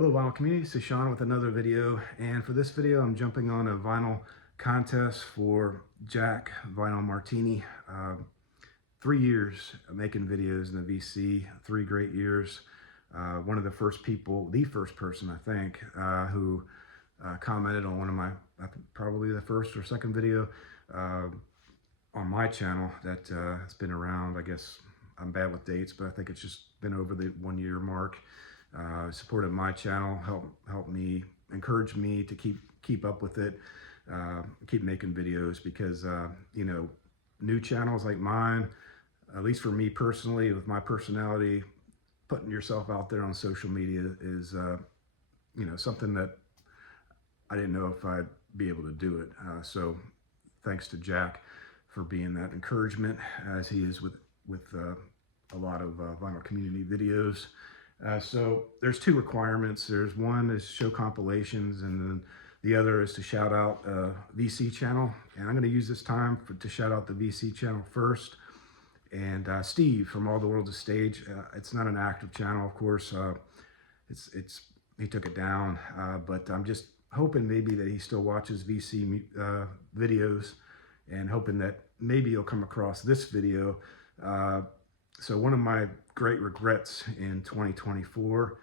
Hello vinyl community, this is Sean with another video, and for this video I'm jumping on a vinyl contest for Jack Vinyl Martini. 3 years making videos in the VC, 3 great years. One of the first people, the first person I think, who commented on one of my, probably the first or second video on my channel that has been around. I guess I'm bad with dates, but I think it's just been over the 1 year mark. Supported my channel, helped me, encouraged me to keep up with it, keep making videos, because you know, new channels like mine, at least for me personally, with my personality, putting yourself out there on social media is you know, something that I didn't know if I'd be able to do it. So thanks to Jack for being that encouragement, as he is with a lot of vinyl community videos. So there's two requirements. There's one is show compilations, and then the other is to shout out VC channel. And I'm going to use this time to shout out the VC channel first. And Steve from All the World's a Stage. It's not an active channel, of course. He took it down, but I'm just hoping maybe that he still watches VC videos, and hoping that maybe he'll come across this video. So one of my great regrets in 2024,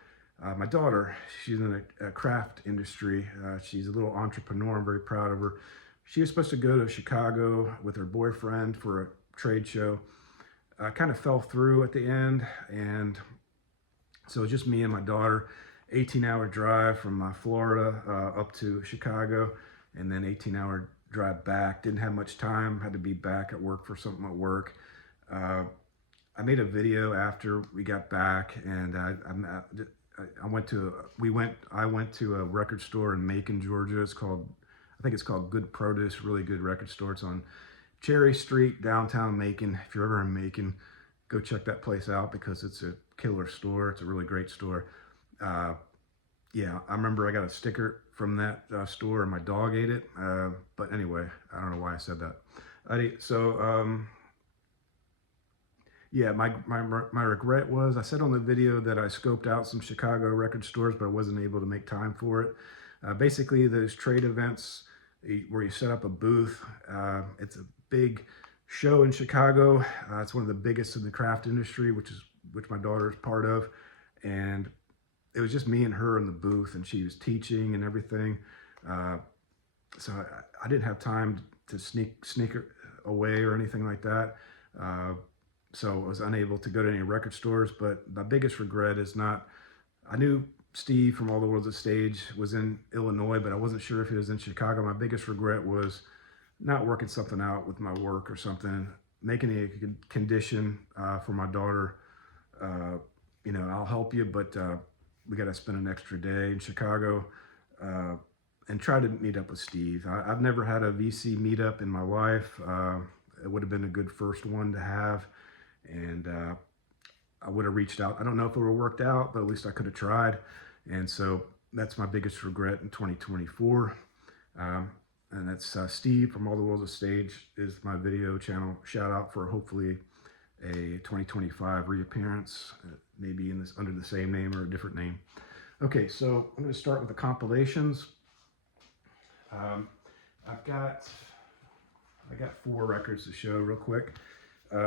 my daughter, she's in a craft industry. She's a little entrepreneur. I'm very proud of her. She was supposed to go to Chicago with her boyfriend for a trade show. Kind of fell through at the end, and so just me and my daughter, 18-hour drive from Florida up to Chicago, and then 18-hour drive back. Didn't have much time, had to be back at work for something at work. I made a video after we got back, and I went to a record store in Macon, Georgia. I think it's called Good Produce, really good record store. It's on Cherry Street, downtown Macon. If you're ever in Macon, go check that place out, because it's a killer store. It's a really great store. Yeah, I remember I got a sticker from that store, and my dog ate it. But anyway, I don't know why I said that. Yeah, my regret was, I said on the video that I scoped out some Chicago record stores, but I wasn't able to make time for it. Basically, those trade events where you set up a booth, it's a big show in Chicago. It's one of the biggest in the craft industry, which my daughter is part of. And it was just me and her in the booth, and she was teaching and everything. So I didn't have time to sneak away or anything like that. So I was unable to go to any record stores. But my biggest regret is not, I knew Steve from All the World's a Stage was in Illinois, but I wasn't sure if he was in Chicago. My biggest regret was not working something out with my work or something, making a condition for my daughter. You know, I'll help you, but we got to spend an extra day in Chicago and try to meet up with Steve. I've never had a VC meetup in my life. It would have been a good first one to have. And I would have reached out. I don't know if it would have worked out, but at least I could have tried. And so that's my biggest regret in 2024. And that's Steve from All the World's a Stage is my video channel. Shout out for hopefully a 2025 reappearance, maybe under the same name or a different name. Okay, so I'm going to start with the compilations. I got 4 records to show real quick.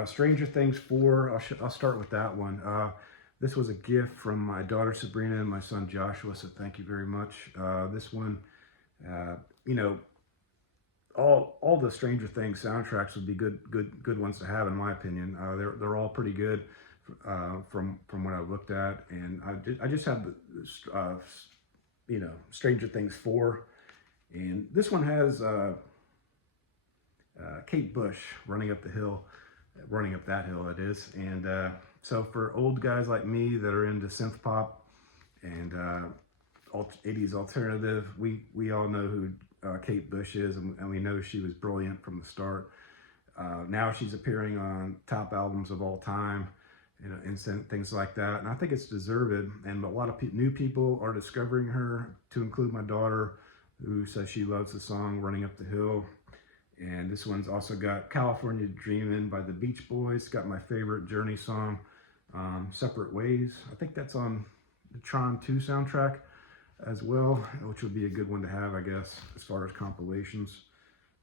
Stranger Things 4, I'll start with that one. This was a gift from my daughter Sabrina and my son Joshua, so thank you very much. This one, you know, all the Stranger Things soundtracks would be good ones to have, in my opinion. They're all pretty good from what I looked at, and I just have you know, Stranger Things 4, and this one has Kate Bush running up that hill, it is. And so for old guys like me that are into synth pop and 80s alternative, we all know who Kate Bush is, and we know she was brilliant from the start. Now she's appearing on top albums of all time, you know, and things like that, and I think it's deserved. And a lot of new people are discovering her, to include my daughter, who says she loves the song Running Up the Hill. And this one's also got California Dreamin' by the Beach Boys. It's got my favorite Journey song, Separate Ways. I think that's on the Tron 2 soundtrack. as well, which would be a good one to have, I guess, as far as compilations.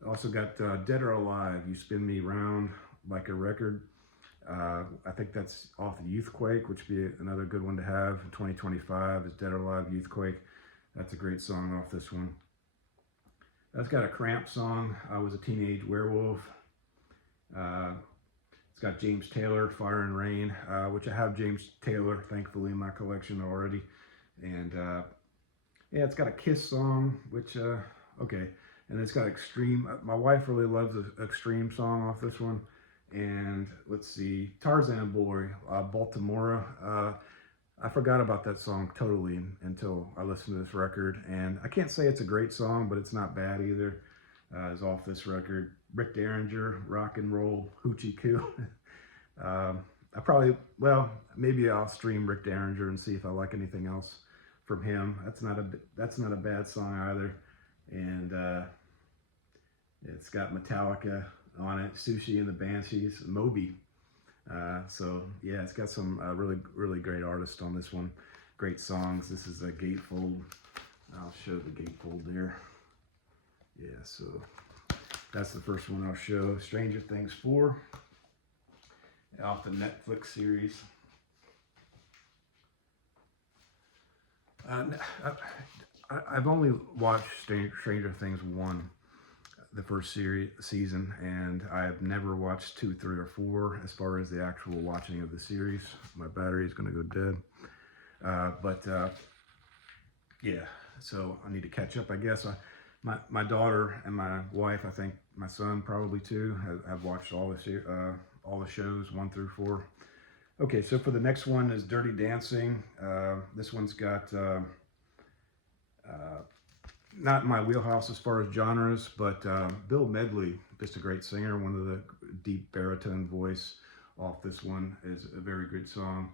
Also got Dead or Alive, You Spin Me Round Like a Record. I think that's off the Youthquake, which would be another good one to have. 2025 is Dead or Alive, Youthquake. That's a great song off this one. That's got a Cramp song, I Was a Teenage Werewolf. It's got James Taylor, Fire and Rain, which I have James Taylor, thankfully, in my collection already. And yeah, it's got a Kiss song, which, okay. And it's got Extreme. My wife really loves the Extreme song off this one. And let's see, Tarzan Boy, Baltimore. I forgot about that song totally until I listened to this record. And I can't say it's a great song, but it's not bad either. Is off this record. Rick Derringer, Rock and Roll Hoochie Coo. I probably, well, maybe I'll stream Rick Derringer and see if I like anything else from him. That's not a bad song either. And it's got Metallica on it, Sushi and the Banshees, Moby. So yeah, it's got some really great artists on this one. Great songs. This is a gatefold. I'll show the gatefold there. Yeah, so that's the first one I'll show. Stranger Things 4, off the Netflix series. I've only watched Stranger Things 1, the first season, and I've never watched 2, 3, or 4 as far as the actual watching of the series. My battery is going to go dead. Yeah, so I need to catch up, I guess. My daughter and my wife, I think my son probably too, have watched all the shows 1 through 4. Okay, so for the next one is Dirty Dancing. This one's got not my wheelhouse as far as genres, but Bill Medley, just a great singer, one of the deep baritone voice off this one, is a very good song.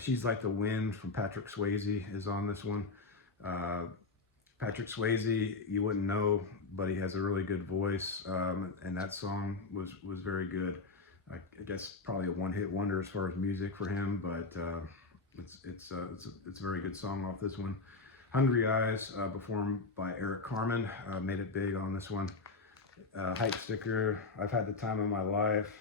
She's Like the Wind from Patrick Swayze is on this one. Patrick Swayze, you wouldn't know, but he has a really good voice, and that song was very good. I guess probably a one-hit wonder as far as music for him, but it's a very good song off this one. Hungry Eyes, performed by Eric Carmen, made it big on this one. Hype sticker, I've Had the Time of My Life.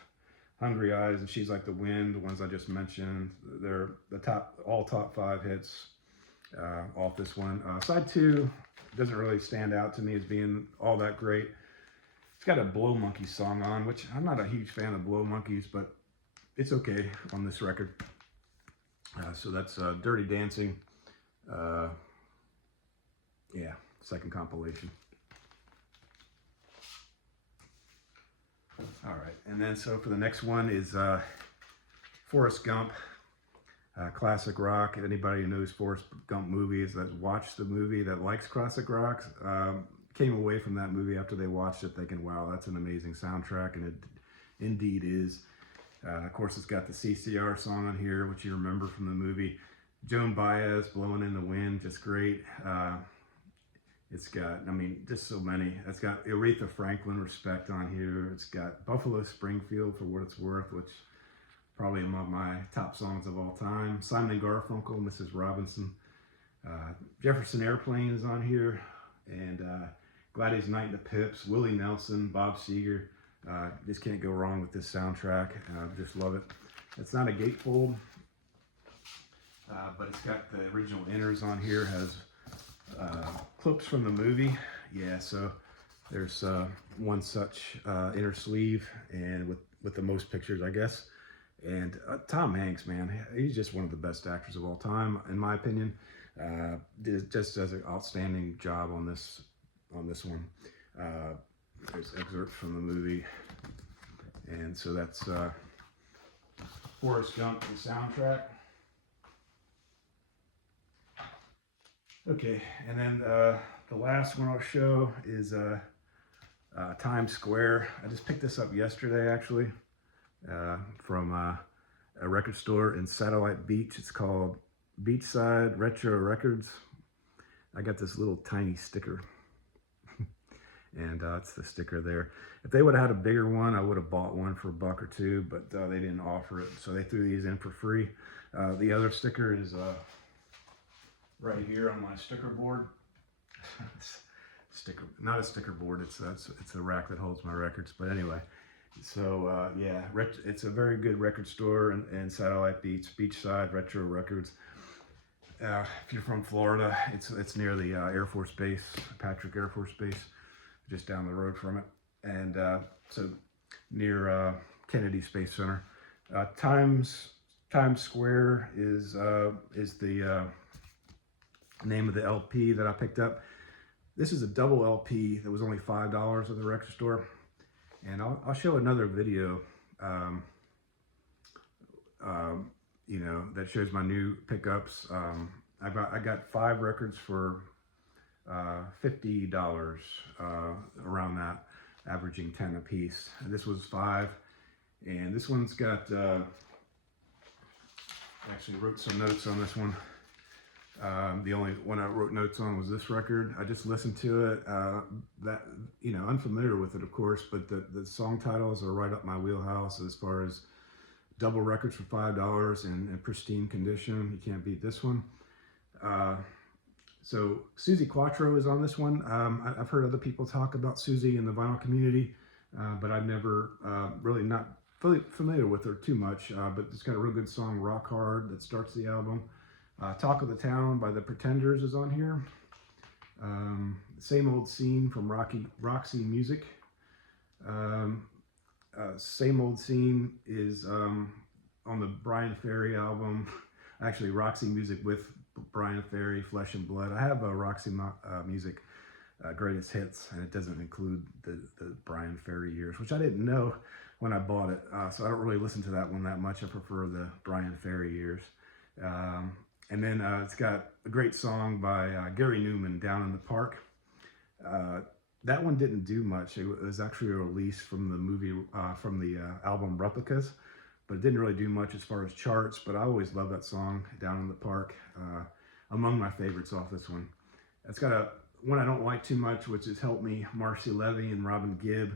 Hungry Eyes and She's Like the Wind, the ones I just mentioned, they're the top 5 hits off this one. Side 2 doesn't really stand out to me as being all that great. It's got a Blow Monkeys song on, which I'm not a huge fan of Blow Monkeys, but it's okay on this record. So that's Dirty Dancing. Yeah, second compilation. All right, and then so for the next one is Forrest Gump, classic rock. Anybody who knows Forrest Gump movies, that's watched the movie, that likes classic rock, came away from that movie after they watched it thinking, wow, that's an amazing soundtrack, and it indeed is. Of course, it's got the CCR song on here, which you remember from the movie. Joan Baez, Blowing in the Wind, just great. It's got, I mean, just so many. It's got Aretha Franklin, Respect on here. It's got Buffalo Springfield, For What It's Worth, which is probably among my top songs of all time. Simon & Garfunkel, Mrs. Robinson. Jefferson Airplane is on here. And Gladys Knight and the Pips, Willie Nelson, Bob Seger. Just can't go wrong with this soundtrack. Just love it. It's not a gatefold, but it's got the original inners on here. Has clips from the movie. Yeah, so there's one such inner sleeve, and with the most pictures, I guess. And Tom Hanks, man, he's just one of the best actors of all time, in my opinion. Just does an outstanding job on this one. There's excerpts from the movie, and so that's Forrest Gump, the soundtrack. Okay, and then the last one I'll show is Times Square. I just picked this up yesterday, actually, from a record store in Satellite Beach. It's called Beachside Retro Records. I got this little tiny sticker, and it's the sticker there. If they would have had a bigger one, I would have bought one for $1 or $2, but they didn't offer it, so they threw these in for free. The other sticker is right here on my sticker board. Not a sticker board. It's a rack that holds my records. But anyway, so yeah, it's a very good record store in Satellite Beach, Beachside Retro Records. If you're from Florida, it's near the Air Force Base, Patrick Air Force Base, just down the road from it, and so near Kennedy Space Center. Times Square is the name of the LP that I picked up. This is a double LP that was only $5 at the record store, and I'll show another video. You know, that shows my new pickups. I got 5 records for $50, around that, averaging 10 a piece. And this was 5, and this one's got. Actually wrote some notes on this one. The only one I wrote notes on was this record. I just listened to it. That, you know, unfamiliar with it, of course, but the song titles are right up my wheelhouse as far as double records for $5 in pristine condition. You can't beat this one. So Suzi Quatro is on this one. I've heard other people talk about Suzi in the vinyl community, but I've never really not fully familiar with her too much. But it's got a real good song, Rock Hard, that starts the album. Talk of the Town by the Pretenders is on here. Same Old Scene from Roxy Music. Same Old Scene is on the Brian Ferry album. Actually, Roxy Music with Brian Ferry, Flesh and Blood. I have a Roxy Music Greatest Hits, and it doesn't include the Brian Ferry years, which I didn't know when I bought it. So I don't really listen to that one that much. I prefer the Brian Ferry years. And then it's got a great song by Gary Newman, Down in the Park. That one didn't do much. It was actually a release from the movie, from the album Replicas, but it didn't really do much as far as charts. But I always love that song, Down in the Park. Among my favorites off this one. It's got one I don't like too much, which is Help Me, Marcy Levy and Robin Gibb.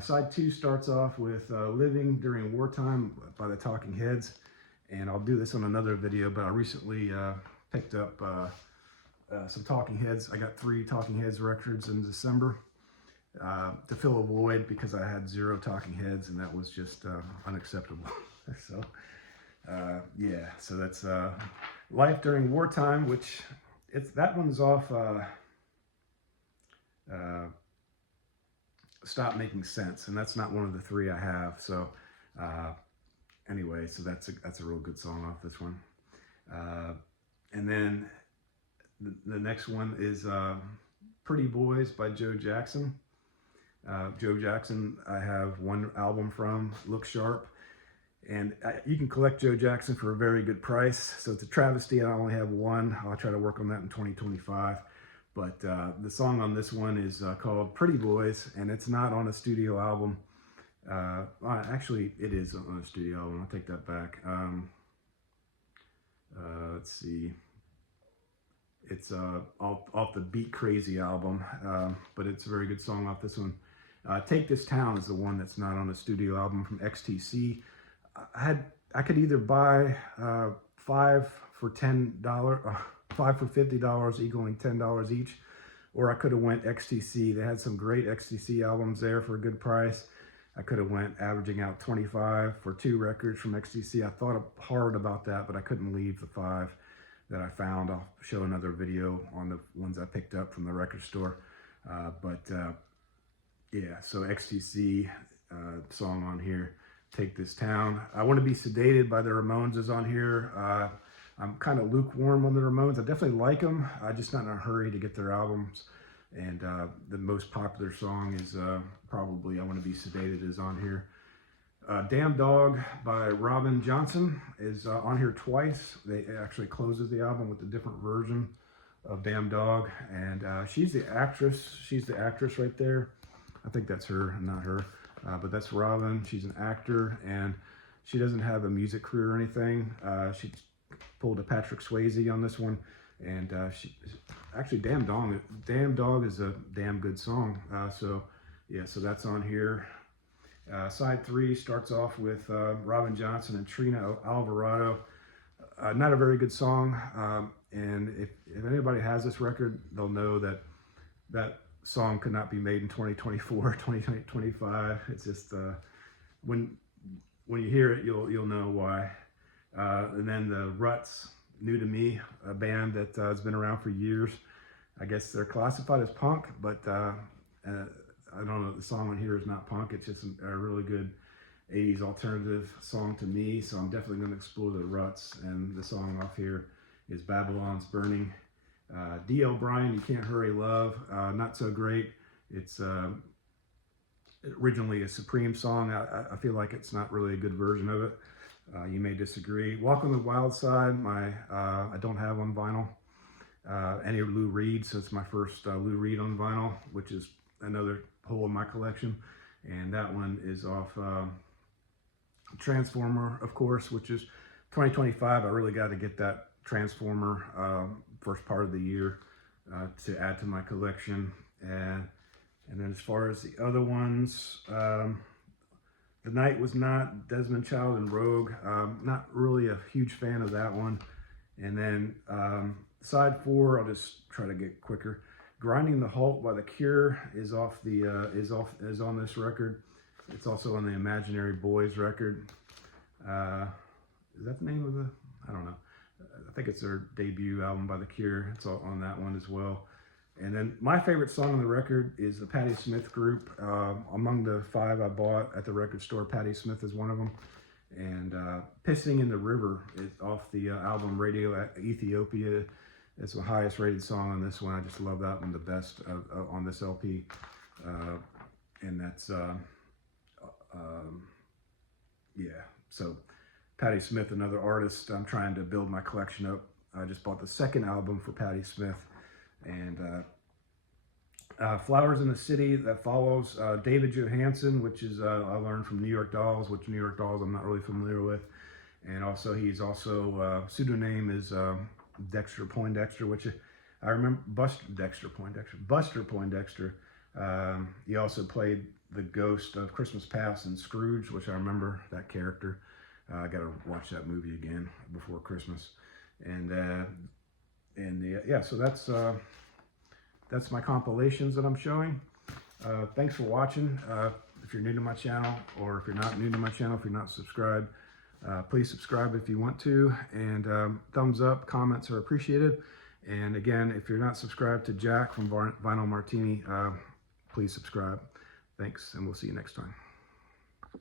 Side 2 starts off with Living During Wartime by the Talking Heads. And I'll do this on another video, but I recently picked up some Talking Heads. I got 3 Talking Heads records in December to fill a void because I had 0 Talking Heads, and that was just unacceptable. So yeah, so that's Life During Wartime, which that one's off Stop Making Sense, and that's not one of the 3 I have. So anyway, so that's a real good song off this one. And then the next one is Pretty Boys by Joe Jackson. Joe Jackson, I have 1 album from, Look Sharp. And you can collect Joe Jackson for a very good price. So it's a travesty I only have 1. I'll try to work on that in 2025. But the song on this one is called Pretty Boys, and it's not on a studio album. Actually, it is on a studio album. I'll take that back. Let's see. It's off the Beat Crazy album, but it's a very good song off this one. Take This Town is the one that's not on a studio album from XTC. I could either buy 5 for $10, 5 for $50, equaling $10 each, or I could have went XTC. They had some great XTC albums there for a good price. I could have went averaging out 25 for 2 records from XTC. I thought hard about that, but I couldn't leave the 5 that I found. I'll show another video on the ones I picked up from the record store. Yeah, so XTC song on here, Take This Town. I Want to Be Sedated by the Ramones is on here. I'm kind of lukewarm on the Ramones. I definitely like them. I'm just not in a hurry to get their albums. And the most popular song is probably I Want to Be Sedated is on here. Damn Dog by Robin Johnson is on here twice. They actually closes the album with a different version of Damn Dog. And she's the actress. She's the actress right there. I think that's her, not her. But that's Robin. She's an actor, and she doesn't have a music career or anything. She pulled a Patrick Swayze on this one, and she actually Damn Dog is a damn good song. So yeah, so that's on here. Side 3 starts off with Robin Johnson and Trina Alvarado. Not a very good song, and has this record, they'll know that that song could not be made in 2024, 2025. It's just when you hear it, you'll know why. And then the Ruts, new to me, a band that has been around for years. I guess they're classified as punk, but I don't know. The song on here is not punk. It's just a really good 80s alternative song to me. So I'm definitely going to explore the Ruts. And the song off here is Babylon's Burning. D.L. Bryan, You Can't Hurry Love, not so great. It's originally a Supreme song. I feel like it's not really a good version of it. You may disagree. Walk on the Wild Side, I don't have on vinyl. Any Lou Reed, so it's my first Lou Reed on vinyl, which is another hole in my collection. And that one is off Transformer, of course, which is 2025. I really got to get that Transformer first part of the year to add to my collection. And then as far as the other ones, The Night Was Not, Desmond Child and Rogue, not really a huge fan of that one. And then side 4, I'll just try to get quicker. Grinding the Halt by The Cure is off the is on this record. It's also on the Imaginary Boys record. Is that the name of the? I don't know. I think it's their debut album by The Cure. It's on that one as well. And then my favorite song on the record is the Patti Smith Group. Among the 5 I bought at the record store, Patti Smith is one of them. And Pissing in the River is off the album Radio Ethiopia. It's the highest rated song on this one. I just love that one the best on this LP. And that's, yeah. So Patti Smith, another artist. I'm trying to build my collection up. I just bought the 2nd album for Patti Smith. And Flowers in the City that follows, David Johansen, which is I learned from New York Dolls, which New York Dolls I'm not really familiar with. And also he's also pseudonym is Dexter Poindexter, which I remember. Buster Poindexter. He also played the ghost of Christmas Past in Scrooge, which I remember that character. I got to watch that movie again before Christmas. Yeah, so that's my compilations that I'm showing. Thanks for watching. If you're new to my channel, or if you're not new to my channel, if you're not subscribed, please subscribe if you want to. And thumbs up, comments are appreciated. And again, if you're not subscribed to Jack from Vinyl Martini, please subscribe. Thanks, and we'll see you next time.